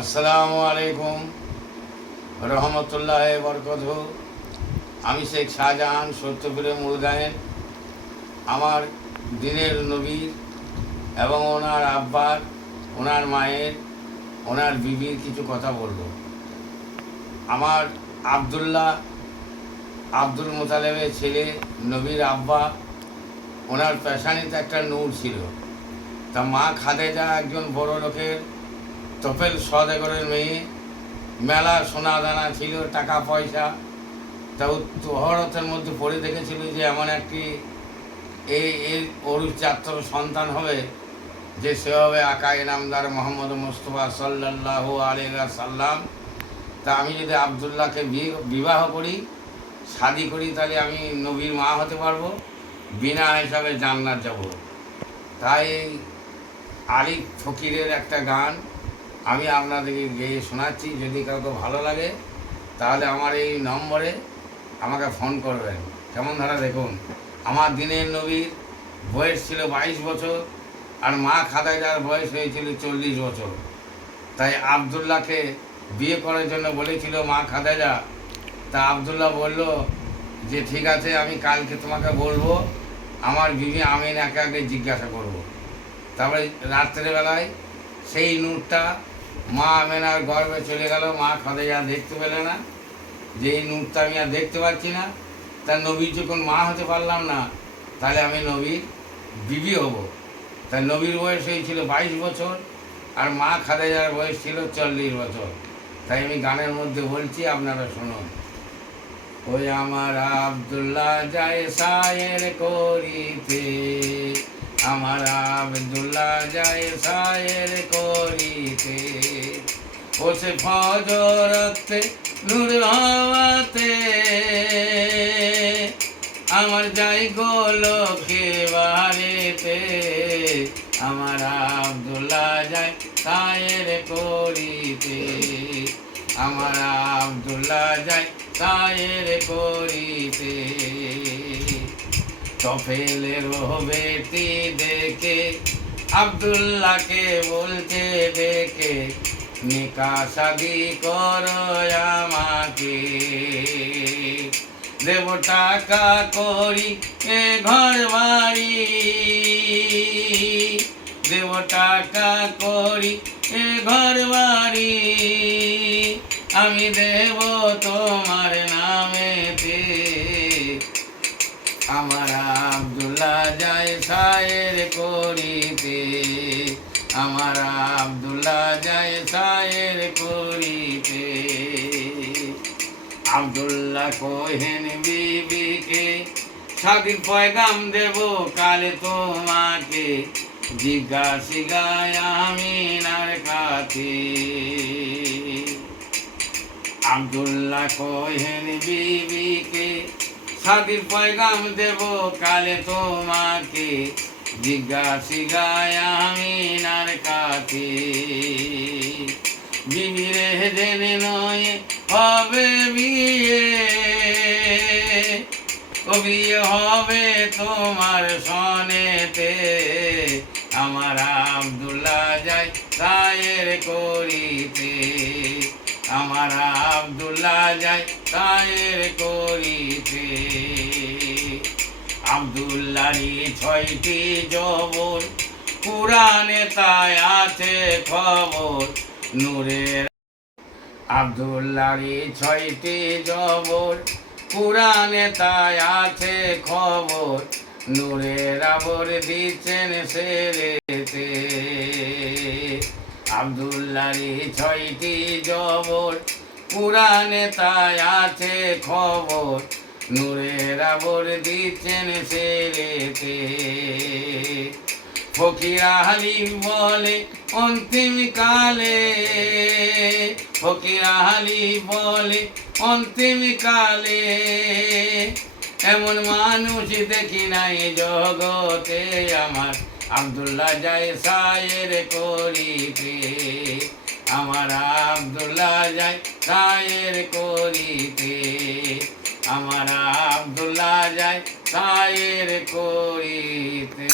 আসসালামু আলাইকুম রহমতুল্লাহ বরকত। আমি শেখ শাহজাহান সত্যপুরে মুরগাঁয়ের আমার দিনের নবীর এবং ওনার আব্বার, ওনার মায়ের, ওনার বিবির কিছু কথা বলব। আমার আব্দুল মোতালেবের ছেলে নবীর আব্বা, ওনার পেশানিতে একটা নূর ছিল। তা মা খাদেজা একজন বড় লোকের তফেল সওদাগরের মেয়ে। মেলা সোনা দানা ছিল, টাকা পয়সা। তা হরতের মধ্যে পড়ে দেখেছিল যে এমন একটি এই অরুপ চাত্র সন্তান হবে যে সে হবে আকাই নামদার মোহাম্মদ মুস্তফা সাল্লাল্লাহু আলাইহি সাল্লাম। তা আমি যদি আবদুল্লাহকে বিবাহ করি, শাদি করি, তাহলে আমি নবীর মা হতে পারবো, বিনা হিসাবে জান্নাত যাব। তাই আলিফ ফকিরের একটা গান আমি আপনাদেরকে গেয়ে শোনাচ্ছি। যদি কাউকে ভালো লাগে তাহলে আমার এই নম্বরে আমাকে ফোন করবেন। কেমন ধারা দেখুন। আমার দিনের নবীর বয়স ছিল 22 বছর, আর মা খাদেজার বয়স হয়েছিল 40 বছর। তাই আবদুল্লাহকে বিয়ে করার জন্য বলেছিল মা খাদেজা। তা আবদুল্লাহ বলল যে ঠিক আছে, আমি কালকে তোমাকে বলবো, আমার বিবি আমিনাকে আগে জিজ্ঞাসা করব। তারপরে রাত্রেবেলায় সেই নূরটা মা আমেনার গর্ভে চলে গেল। মা খাদেজা দেখতে পেলে না যে এই নূরটা আমি আর দেখতে পাচ্ছি না। তার নবীর যখন মা হতে পারলাম না, তাহলে আমি নবীর বিবি হব। তার নবীর বয়স হয়েছিল 22 বছর, আর মা খাদেজার বয়স ছিল 40 বছর। তাই আমি গানের মধ্যে বলছি, আপনারা শুনুন। ওই আমার আব্দুল্লাহ যায় সায়ের করিতে, আমার আব্দুল্লাহ যায় সায়ের করিতে, ও সে ফজরতে নূর হওয়াতে, আমার যাই গোলকে বাড়িতে, আমার আব্দুল্লাহ যায় সায়ের করিতে, আমার আব্দুল্লাহ যায় সায়ের করিতে। তফেলের বেটি দেখে আব্দুল্লাহকে বলতে দেখে, নিকা শাদি করো আমাকে, দেব টাকা করি এ ঘর বাড়ি, দেব টাকা করি এ ঘর বাড়ি, আমি দেব তোমার নামেতে, আমার আব্দুল্লাহ যায় সায়ের করিতে, আমার আব্দুল্লাহ যায় সায়ের করিতে। আব্দুল্লাহ কহেন বিবিকে, শাদির পয়গাম দেব কালে তোমাকে, জিজ্ঞাসিগায় আমিনার কাছে। আব্দুল্লাহ কহেন বিবিকে, শাদির পয়গাম দেব কালে তোমাকে, জিজ্ঞাসিগায় আমিনার কাছে। বিবিরে জেনে নয় হবে বিয়ে, ও বিয়ে হবে তোমার সনেতে, আমার আব্দুল্লাহ যায় সায়ের করিতে, আমার আব্দুল্লাহ যায় সায়ের করিতে। আব্দুল্লাহরই 6টি জবর, কুরআনে তাই আছে খবর, নূরের। আব্দুল্লাহরই 6টি জবর, কুরআনে তাই আছে খবর, নূরের আবর দিচ্ছেন সেরেতে। আব্দুল্লাহরই 6টি জবর, কুরআনে তাই আছে খবর, নূরের আবর দিচ্ছেন সেরেতে। ফকির আলিফ বলে অন্তিম কালে, ফকির আলিফ বলে অন্তিম কালে, এমন মানুষ দেখি নাই জগতে, আমার আব্দুল্লাহ যায় সায়ের করিতে, আমার আব্দুল্লাহ যায় সায়ের করিতে, আমার আব্দুল্লাহ যায় সায়ের করিতে।